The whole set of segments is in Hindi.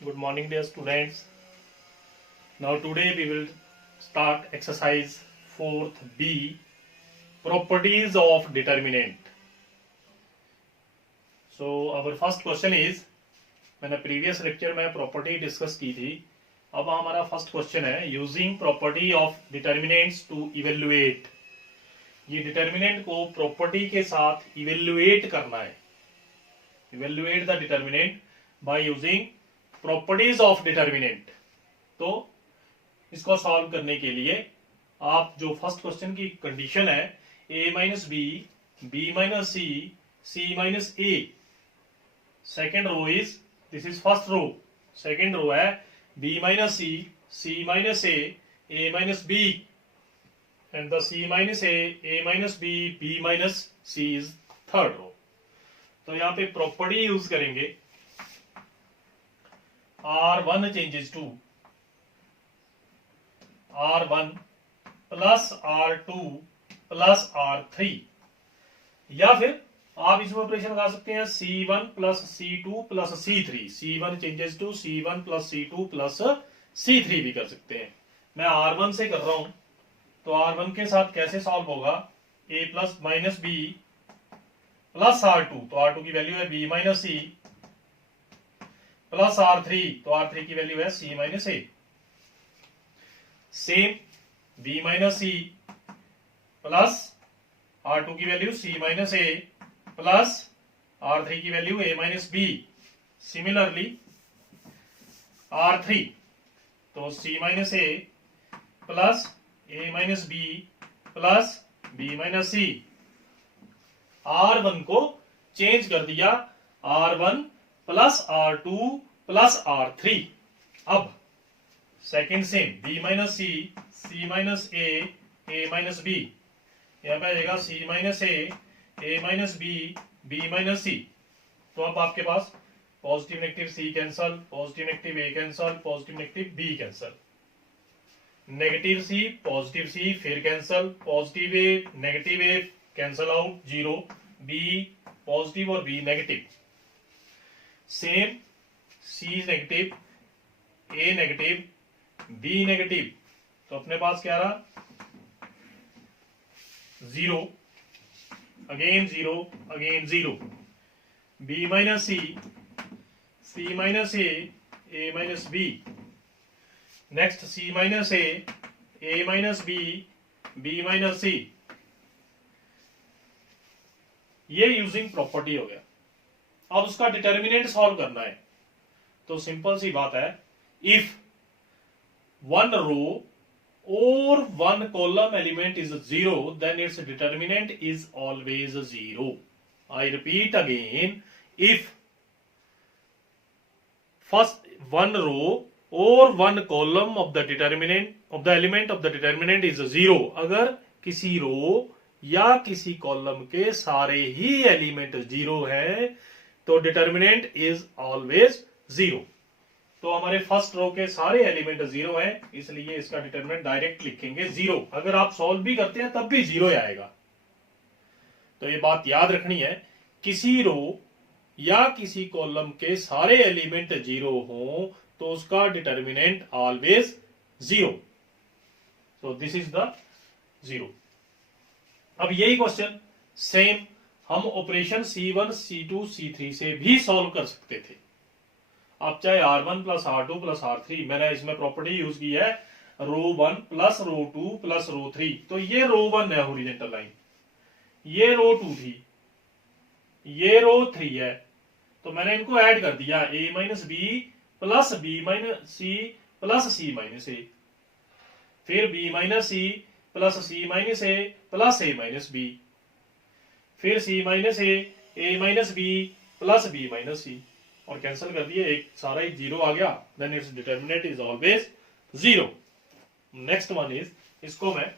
Good morning, dear students. Now today we will start exercise 4th B, properties of determinant. So our first question is, मैंने प्रीवियस लेक्चर में प्रॉपर्टी डिस्कस की थी. अब हमारा फर्स्ट क्वेश्चन है using property of determinants to evaluate. ये डिटर्मिनेंट को प्रॉपर्टी के साथ इवेल्युएट करना है. Evaluate the determinant by using properties of determinant. तो इसको सॉल्व करने के लिए आप जो फर्स्ट क्वेश्चन की कंडीशन है a minus B, B minus C, C minus A. Second row is, this is first row. Second रो है b minus C minus A minus B, and the c minus A minus B minus C is third row. तो यहाँ पे प्रॉपर्टी यूज करेंगे. R1 changes to R1 plus R2 plus R3, या फिर आप इसमें ऑपरेशन लगा सकते हैं C1 plus C2 plus C3. C1 changes to C1 plus C2 plus C3 भी कर सकते हैं. मैं R1 से कर रहा हूं, तो R1 के साथ कैसे सॉल्व होगा? A plus minus B plus R2, तो R2 की वैल्यू है B minus C, plus R3, तो R3 की वैल्यू है C minus A. Same B minus C plus R2 की value C minus A plus R3 की value A minus B. Similarly R3, तो C minus A plus A minus B plus B minus C. R1 को चेंज कर दिया, R1 plus R2 plus R3. अब second same B minus C minus A minus B. यहां पे आ जाएगा C minus A minus B minus C. तो अब आपके पास positive negative C cancel, positive negative A cancel, positive negative B cancel, negative C positive C फिर cancel, positive A negative A cancel out, 0, B positive और B negative. Same C negative, A negative, B negative, तो अपने पास क्या रहा? 0, again 0, again 0. B minus C minus A minus B. Next C minus A minus B minus C. ये यूजिंग प्रॉपर्टी हो गया. अब उसका डिटर्मिनेंट सॉल्व करना है. तो सिंपल सी बात है, इफ वन रो और one column element is 0, then its determinant is always 0. I repeat again, if first one row और one column of the determinant of the element of the determinant is 0, अगर किसी रो या किसी कॉलम के सारे ही एलिमेंट 0 है तो डिटर्मिनेंट इज ऑलवेज 0. तो हमारे फर्स्ट रो के सारे एलिमेंट 0 हैं, इसलिए इसका डिटर्मिनेंट डायरेक्ट लिखेंगे 0. अगर आप सॉल्व भी करते हैं तब भी 0 आएगा. तो ये बात याद रखनी है, किसी रो या किसी कॉलम के सारे एलिमेंट 0 हो तो उसका determinant always 0. So this is the 0. अब यही क्वेश्चन सेम हम ऑपरेशन C1, C2, C3 से भी सॉल्व कर सकते थे. अब चाहे R1 plus R2 plus R3, मैंने इसमें प्रॉपर्टी यूज की है रो 1 प्लस रो 2 प्लस रो 3. तो ये रो 1 है हॉरिजॉन्टल लाइन, ये रो 2 थी, ये रो 3 है, तो मैंने इनको ऐड कर दिया A minus B plus B minus C plus C minus A, फिर B minus C plus C minus A plus A minus B, फिर C minus A minus B plus B minus C, और कैंसिल कर दिए, एक सारा ही 0 आ गया. Then its determinant is always 0. Next one is, इसको मैं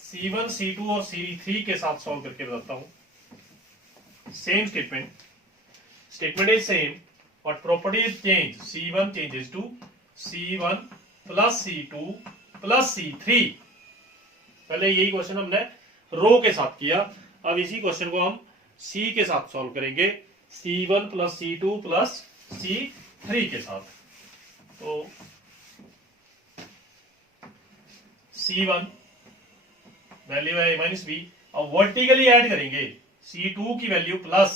C1, C2 और C3 के साथ सॉल्व करके बताता हूं. Same statement is same, but property is change. C1 changes to C1 plus C2 plus C3. पहले यही क्वेश्चन हमने रो के साथ किया, अब इसी क्वेश्चन को हम C के साथ सॉल्व करेंगे, C1 plus C2 plus C3 के साथ. तो C1 वैल्यू है a माइनस बी। अब वर्टिकली ऐड करेंगे C2 की value plus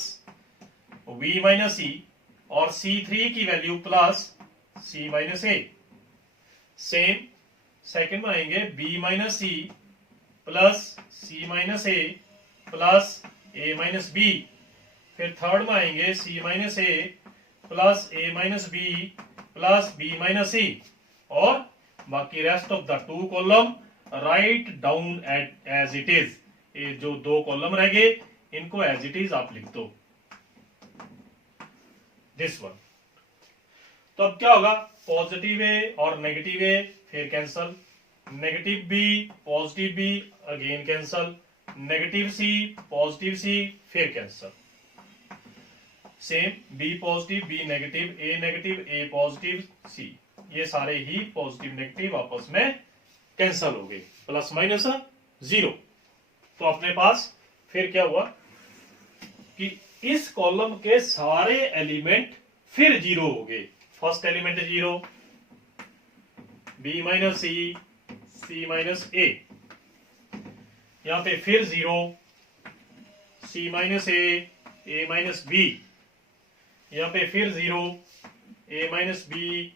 v minus C और C3 की value plus C minus A. Same second में आएंगे b minus C plus C minus A plus a minus B. फिर थर्ड में आएंगे C minus A plus a minus B plus b minus C. और बाकी rest of the two column right down as it is. ये जो दो कॉलम रह गए इनको एज इट इज आप लिख दो, दिस वन। तो अब क्या होगा, पॉजिटिव ए और नेगेटिव ए फिर cancel, negative B positive B again cancel, negative C positive C फिर cancel. Same B positive B negative A positive C, ये सारे ही पॉजिटिव नेगेटिव आपस में कैंसल हो गए, प्लस माइनस जीरो। तो अपने पास फिर क्या हुआ कि इस कॉलम के सारे एलिमेंट फिर जीरो हो गए। First element zero, B minus C minus A, यहां पे फिर zero, C minus A minus B, यहां पे फिर zero, A minus B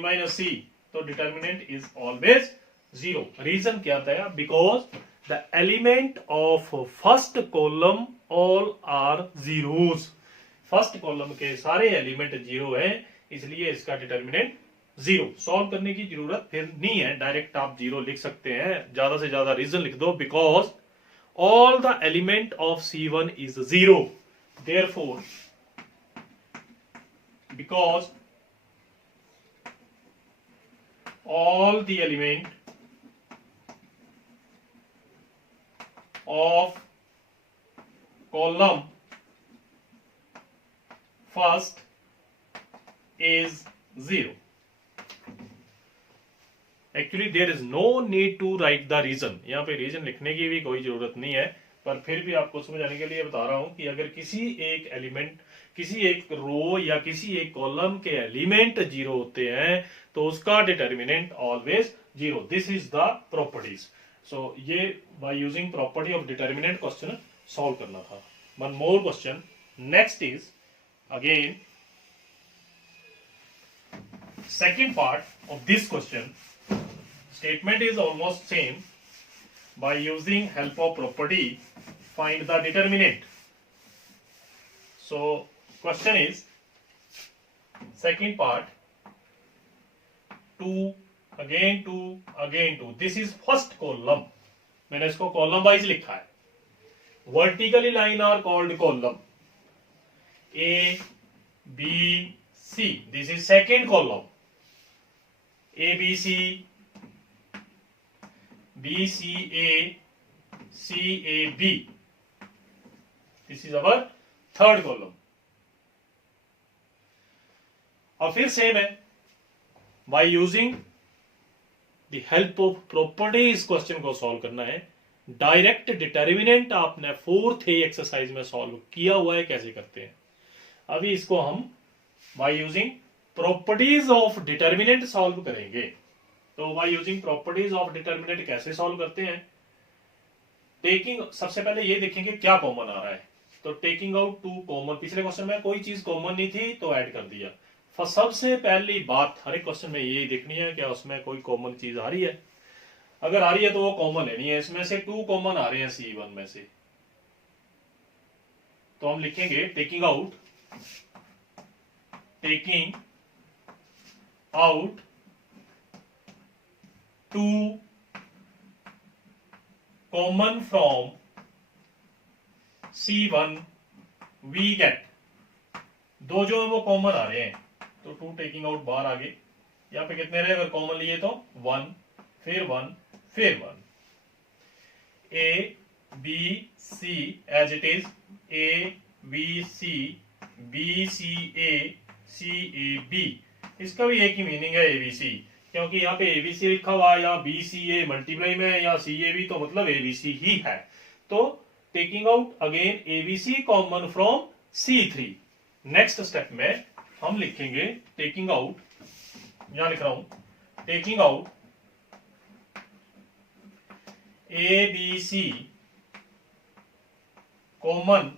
minus C. तो determinant is always zero. Reason क्या था, because the element of first column all are zeros. First column के सारे एलिमेंट जीरो है, इसलिए इसका डिटर्मिनेंट जीरो। सॉल्व करने की जरूरत फिर नहीं है, डायरेक्ट आप जीरो लिख सकते हैं। ज्यादा से ज्यादा रीजन लिख दो, because all the element of C1 is zero, therefore because all the element of column first is zero. Actually there is no need to write the reason. यहाँ पे रीजन लिखने की भी कोई जरूरत नहीं है, पर फिर भी आपको समझाने के लिए बता रहा हूं कि अगर किसी एक एलिमेंट, किसी एक रो या किसी एक कॉलम के एलिमेंट जीरो होते हैं तो उसका determinant always zero. This is the properties. So ये by using property of determinant question solve करना था। One more question next is again second part of this question. Statement is almost same. By using help of property find the determinant. So question is second part, 2 again 2 again 2. This is first column. मैंने इसको कॉलम वाइज लिखा है। Vertically line are called column A B C. This is second column A B C B C A C A B. This is our third column. और फिर सेम है, by using the help of property इस क्वेश्चन को सॉल्व करना है। डायरेक्ट डिटर्मिनेंट आपने फोर्थ एक्सरसाइज में सॉल्व किया हुआ है, कैसे करते हैं। अभी इसको हम bye using properties of determinant solve करेंगे। तो bye using properties of determinant कैसे सॉल्व करते हैं, टेकिंग, सबसे पहले ये देखेंगे क्या कॉमन आ रहा है। तो टेकिंग आउट टू कॉमन, पिछले क्वेश्चन में कोई चीज कॉमन नहीं थी तो ऐड कर दिया। सबसे पहली बात हर एक क्वेश्चन में ये देखनी है क्या उसमें कोई कॉमन चीज आ रही है। अगर आ रही है तो वो कॉमन लेनी है। इसमें से 2 कॉमन आ रहे हैं C1 में से, तो हम लिखेंगे taking out two common from C1 we get, दो जो है वो कॉमन आ रहे हैं तो 2 टेकिंग आउट बाहर आ गए। यहां पे कितने रहे अगर कॉमन लिए तो 1 फिर 1 फिर 1। A B C as it is A B C B C A C A B। इसका भी एक ही मीनिंग है ABC, क्योंकि यहाँ पे ABC लिखा हुआ है या BCA मल्टीप्लाई में है या CAB, तो मतलब ABC ही है। तो taking out again ABC common from C3। Next step में हम लिखेंगे टेकिंग आउट यहां लिख रहा हूं taking out A B C common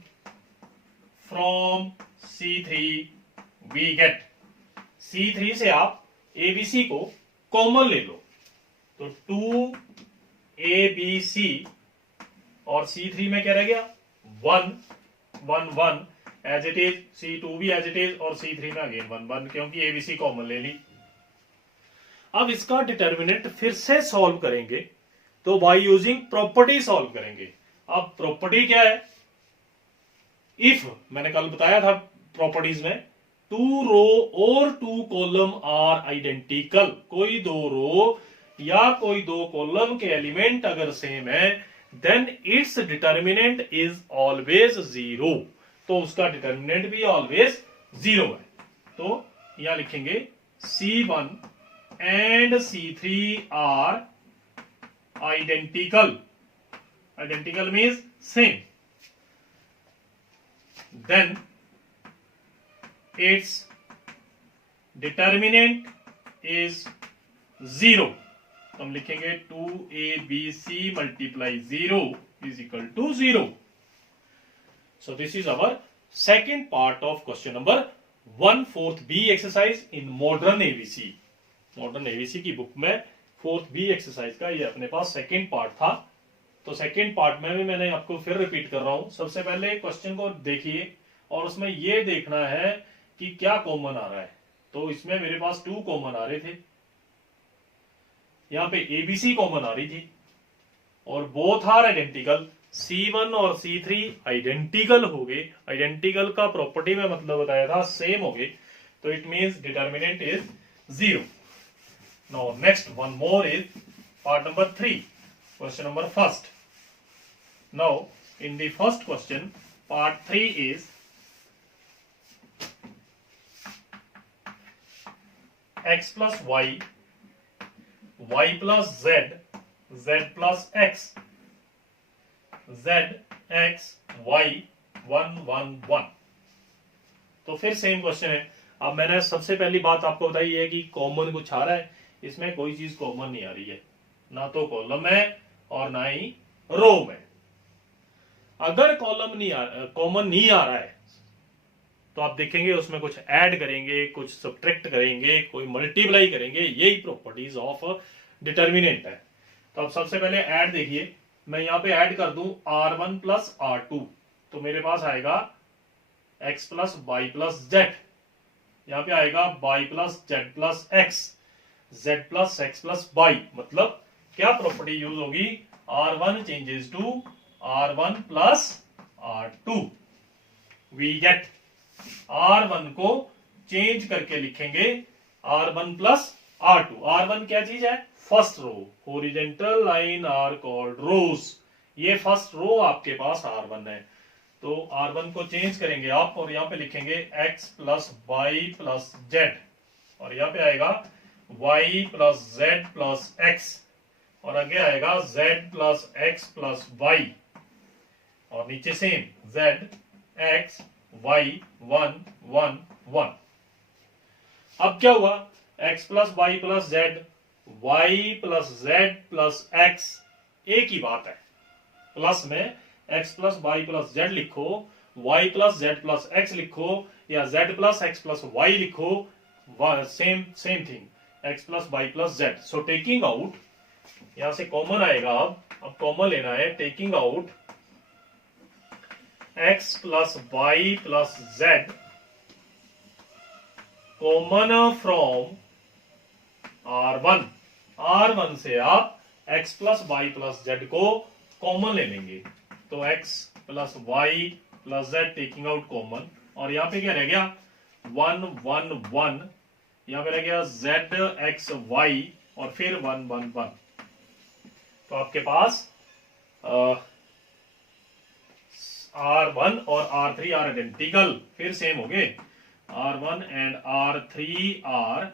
from C3 we get C3 से आप ABC को कॉमन ले लो तो 2ABC और C3 में क्या रह गया 1 एज इट इज, C2 भी एज इट इज और C3 में अगेन 1 क्योंकि ABC कॉमन ले ली। अब इसका डिटर्मिनेंट फिर से सॉल्व करेंगे तो बाय यूजिंग प्रॉपर्टी सॉल्व करेंगे। अब प्रॉपर्टी क्या है, इफ मैंने कल बताया था प्रॉपर्टीज में 2 रो और 2 कॉलम आर आइडेंटिकल, कोई 2 रो या कोई 2 कॉलम के एलिमेंट अगर सेम है then its determinant is always 0, तो उसका डिटर्मिनेंट भी ऑलवेज 0 है। तो यहां लिखेंगे C1 and C3 are identical, identical means same, then its determinant is 0, तो हम लिखेंगे 2ABC multiply 0 is equal to 0. So this is our second part of question number 1/4 B exercise in modern ABC. Modern ABC की बुक में 4th B एक्सरसाइज का ये अपने पास सेकेंड पार्ट था। तो सेकेंड पार्ट में भी मैंने आपको फिर रिपीट कर रहा हूं। सबसे पहले क्वेश्चन को देखिए और उसमें ये देखना है कि क्या कॉमन आ रहा है। तो इसमें मेरे पास 2 कॉमन आ रहे थे, यहां पे ABC कॉमन आ रही थी और बोथ आर आइडेंटिकल, C1 और C3 आइडेंटिकल हो गए। आइडेंटिकल का प्रॉपर्टी में मतलब बताया था सेम हो गए, तो it means determinant is 0। Now next one more is part number 3, question number first. Now in the first question, part 3 is x plus y, y plus z, z plus x, z x y 1 1 1। तो फिर सेम क्वेश्चन है। अब मैंने सबसे पहली बात आपको बताई है कि कॉमन कुछ आ रहा है, इसमें कोई चीज कॉमन नहीं आ रही है, ना तो कॉलम है और ना ही रो में। अगर कॉलम नहीं कॉमन नहीं आ रहा है तो आप देखेंगे उसमें कुछ ऐड करेंगे, कुछ सब्ट्रैक्ट करेंगे, कोई मल्टीप्लाई करेंगे, यही प्रॉपर्टीज ऑफ डिटर्मिनेंट है। तो अब सबसे पहले ऐड देखिए, मैं यहां पे ऐड कर दूं R1 प्लस R2, तो मेरे पास आएगा x plus Y plus Z, यहां पे आएगा y plus Z plus X, z plus X plus Y. मतलब क्या प्रॉपर्टी यूज होगी, R1 changes to R1 plus R2। We get R1 को चेंज करके लिखेंगे R1 प्लस R2। R1 क्या चीज है, first row, horizontal line are called rows, ये फर्स्ट रो आपके पास R1 है। तो R1 को चेंज करेंगे आप और यहां पे लिखेंगे x plus Y plus Z, और यहां पे आएगा y plus Z plus X, और आगे आएगा z plus X plus Y, और नीचे सेम z x y 1 1 1। अब क्या हुआ, x plus Y plus Z, Y plus Z plus X, एक ही बात है। प्लस में x plus Y plus Z लिखो, y plus Z plus X लिखो, या z plus X plus Y लिखो, same thing, x plus Y plus Z. So taking out, यहां से कॉमन आएगा, अब कॉमन लेना है, taking out x plus Y plus Z common from R1। R1 से आप x plus Y plus Z को कॉमन ले लेंगे, तो x plus Y plus Z taking out common, और यहां पे क्या रह गया 1 1 1, यहां पे रह गया z x y और फिर 1 1 1। तो आपके पास R1 और R3 आर आइडेंटिकल, फिर सेम हो गए, R1 and R3 are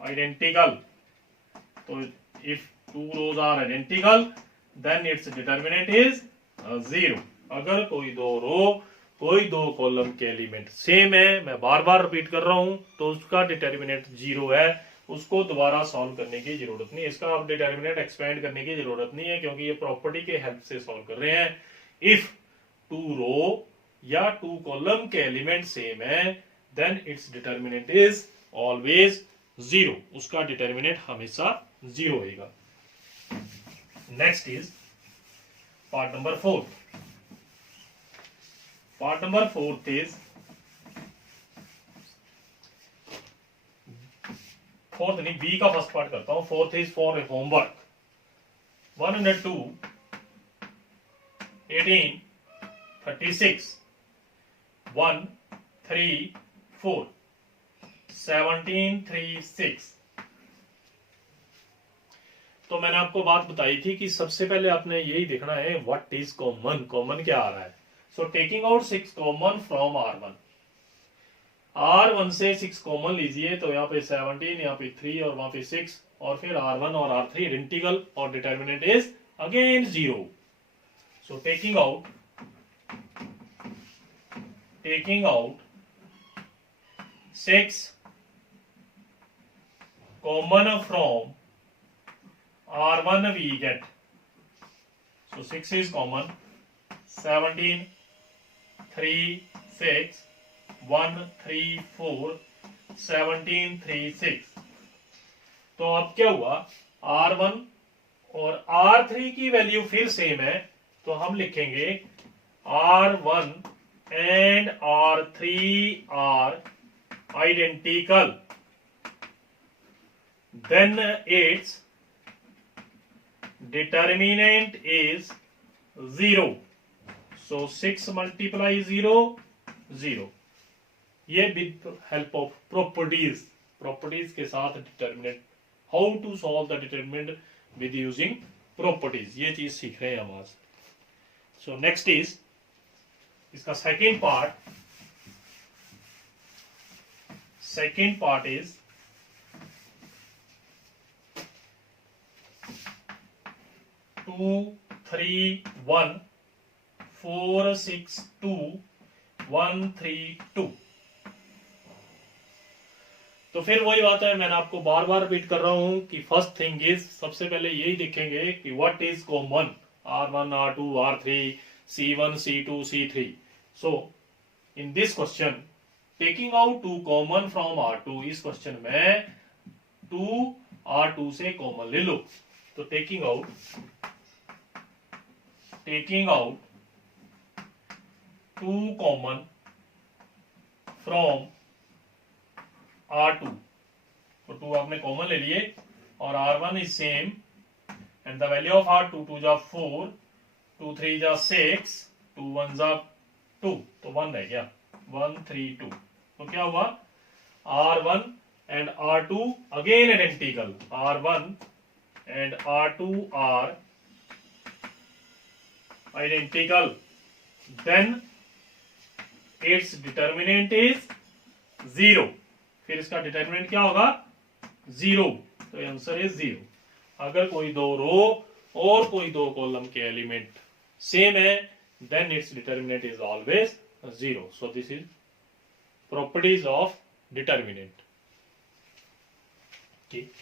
identical. तो if 2 rows are identical then its determinant is 0। अगर कोई 2 रो कोई दो कॉलम के एलिमेंट सेम है, मैं बार बार रिपीट कर रहा हूं, तो उसका डिटर्मिनेंट 0 है, उसको दोबारा सॉल्व करने की जरूरत नहीं है। इसका आप डिटर्मिनेंट एक्सपेंड करने की जरूरत नहीं है, क्योंकि ये प्रॉपर्टी के हेल्प से सॉल्व कर रहे हैं। इफ टू रो या टू कॉलम के एलिमेंट सेम है, then its determinant is always 0, उसका डिटर्मिनेंट हमेशा 0 होगा। Next is part number 4। Part number 4 is fourth नहीं, बी का फर्स्ट पार्ट करता हूं। Fourth is for homework 102 18 36 1 3 4 17 3 6। तो मैंने आपको बात बताई थी कि सबसे पहले आपने यही देखना है व्हाट इज कॉमन, कॉमन क्या आ रहा है। सो taking out 6 common from R1, R1 से 6 कॉमन लीजिए, तो यहाँ पे 17, यहाँ पे 3 और वहां पे 6, और फिर R1 और R3 आइडेंटिकल, और determinant is again 0। So taking out 6 common from R1 we get, so 6 is common, 17 3 6 1 3 4 17 3 6। तो अब क्या हुआ, R1 और R3 की वैल्यू फिर सेम है, तो हम लिखेंगे R1 and R3 are identical, then its determinant is 0. So 6 multiply 0 0। ये with help of properties, properties के साथ determinant, how to solve the determinant with using properties, ये चीज सीख रहे हैं हम आज। सो नेक्स्ट इज इसका second part. Second part is 2 3 1 4 6 2 1 3 2। तो फिर वही बात है, मैंने आपको बार बार रिपीट कर रहा हूं कि फर्स्ट थिंग इज, सबसे पहले यही देखेंगे कि what is common, R1 R2 R3 C1 C2 C3। So in this question taking out 2 common from R2, इस क्वेश्चन में 2 R2 से कॉमन ले लो। तो taking out 2 common from R2, तो 2 आपने कॉमन ले लिए, और R1 is same, and the value of R2, 2 जा 4 2 3 जा 6 2 1 जा 2, तो 1 रह गया, 1 3 2। तो क्या हुआ, R1 and R2 again identical, R1 and R2 are identical, then its determinant is 0। फिर इसका डिटर्मिनेंट क्या होगा, 0। तो आंसर इज 0। अगर कोई दो रो और कोई दो कॉलम के एलिमेंट सेम है, then its determinant is always 0। So this is properties of determinant. ठीक।